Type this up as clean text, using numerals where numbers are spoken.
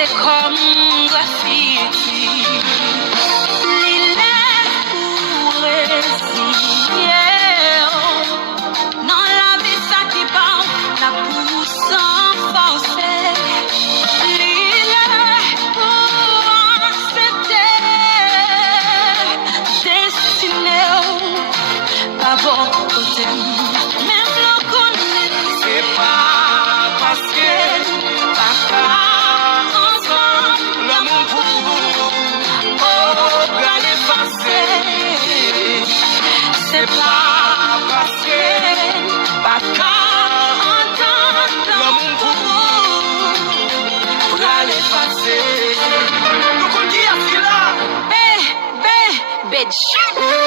c'est comme graffiti. L'île pour résigner. Non, la vie, ça qui parle, la pousse sans forcer. L'île pour accepter. Destiné, pas bon côté. Même le connaît, c'est pas parce que c'est pas parce que Baka entend l'amour pour aller passer. Donc on dit à cela, bitch.